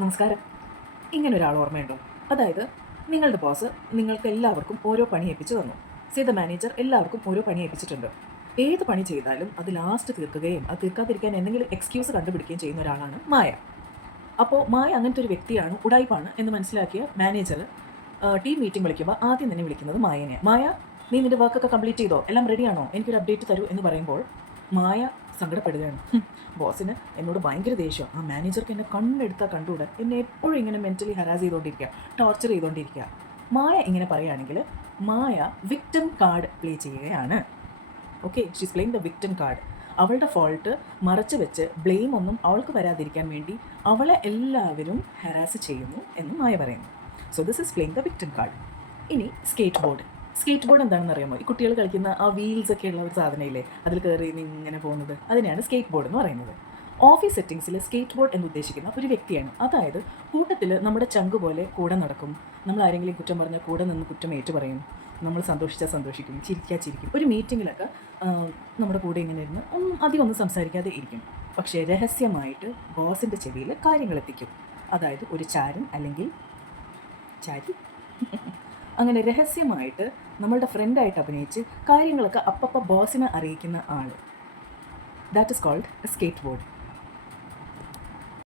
നമസ്കാരം. ഇങ്ങനൊരാൾ ഓർമ്മയുണ്ടോ? അതായത് നിങ്ങളുടെ ബോസ് നിങ്ങൾക്ക് എല്ലാവർക്കും ഓരോ പണി ഏൽപ്പിച്ചു തന്നു. സേ ദ മാനേജർ എല്ലാവർക്കും ഓരോ പണി ഏൽപ്പിച്ചിട്ടുണ്ട്. ഏത് പണി ചെയ്താലും അത് ലാസ്റ്റ് തീർക്കുകയും അത് തീർക്കാതിരിക്കാൻ എന്തെങ്കിലും എക്സ്ക്യൂസ് കണ്ടുപിടിക്കുകയും ചെയ്യുന്ന ഒരാളാണ് മായ. അപ്പോൾ മായ അങ്ങനത്തെ ഒരു വ്യക്തിയാണ്, ഉടായിപ്പാണ് എന്ന് മനസ്സിലാക്കിയ മാനേജർ ടീം മീറ്റിംഗ് വിളിക്കുമ്പോൾ ആദ്യം തന്നെ വിളിക്കുന്നത് മായനെയാണ്. മായ, നീ നിന്റെ വർക്കൊക്കെ കംപ്ലീറ്റ് ചെയ്തോ? എല്ലാം റെഡിയാണോ? എനിക്കൊരു അപ്ഡേറ്റ് തരൂ എന്ന് പറയുമ്പോൾ മായ സങ്കടപ്പെടുകയാണ്. ബോസിന് എന്നോട് ഭയങ്കര ദേഷ്യമാണ്. ആ മാനേജർക്ക് എന്നെ കണ്ണെടുത്താൽ കണ്ടുകൂടെ, എന്നെ എപ്പോഴും ഇങ്ങനെ മെൻ്റലി ഹരാസ് ചെയ്തുകൊണ്ടിരിക്കുക, ടോർച്ചർ ചെയ്തുകൊണ്ടിരിക്കുക. മായ ഇങ്ങനെ പറയുകയാണെങ്കിൽ മായ വിക്ടിം കാർഡ് പ്ലേ ചെയ്യുകയാണ്. Okay, she's playing the victim card. അവളുടെ ഫോൾട്ട് മറച്ചു വെച്ച് ബ്ലെയിം ഒന്നും അവൾക്ക് വരാതിരിക്കാൻ വേണ്ടി അവളെ എല്ലാവരും ഹരാസ് ചെയ്യുന്നു എന്ന് മായ പറയുന്നു. So this is playing the victim card. ഇനി സ്കേറ്റ് ബോർഡ്. സ്കേറ്റ് ബോർഡ് എന്താണെന്ന് അറിയാമോ? ഈ കുട്ടികൾ കളിക്കുന്ന ആ വീൽസ് ഒക്കെ ഉള്ള ഒരു സാധനമില്ലേ, അതിൽ കയറി ഇങ്ങനെ പോകുന്നത്, അതിനെയാണ് സ്കേറ്റ് ബോർഡ് എന്ന് പറയുന്നത്. ഓഫീസ് സെറ്റിങ്സിൽ സ്കേറ്റ് ബോർഡ് എന്ന് ഉദ്ദേശിക്കുന്ന ഒരു വ്യക്തിയാണ്. അതായത് കൂട്ടത്തിൽ നമ്മുടെ ചങ്ക് പോലെ കൂടെ നടക്കും. നമ്മൾ ആരെങ്കിലും കുറ്റം പറഞ്ഞാൽ കൂടെ നിന്ന് കുറ്റം ഏറ്റു പറയും. നമ്മൾ സന്തോഷിച്ചാൽ സന്തോഷിക്കും, ചിരിച്ചാൽ ചിരിക്കും. ഒരു മീറ്റിങ്ങിലൊക്കെ നമ്മുടെ കൂടെ ഇങ്ങനെ ഇരുന്ന് അധികം ഒന്നും സംസാരിക്കാതെ ഇരിക്കും. പക്ഷേ രഹസ്യമായിട്ട് ബോസിൻ്റെ ചെവിയിൽ കാര്യങ്ങൾ എത്തിക്കും. അതായത് ഒരു ചാരൻ അല്ലെങ്കിൽ ചാരി അങ്ങനെ രഹസ്യമായിട്ട് നമ്മളുടെ ഫ്രണ്ടായിട്ട് അഭിനയിച്ച് കാര്യങ്ങളൊക്കെ അപ്പപ്പോൾ ബോസിനെ അറിയിക്കുന്ന ആൾ. That is called a skate board.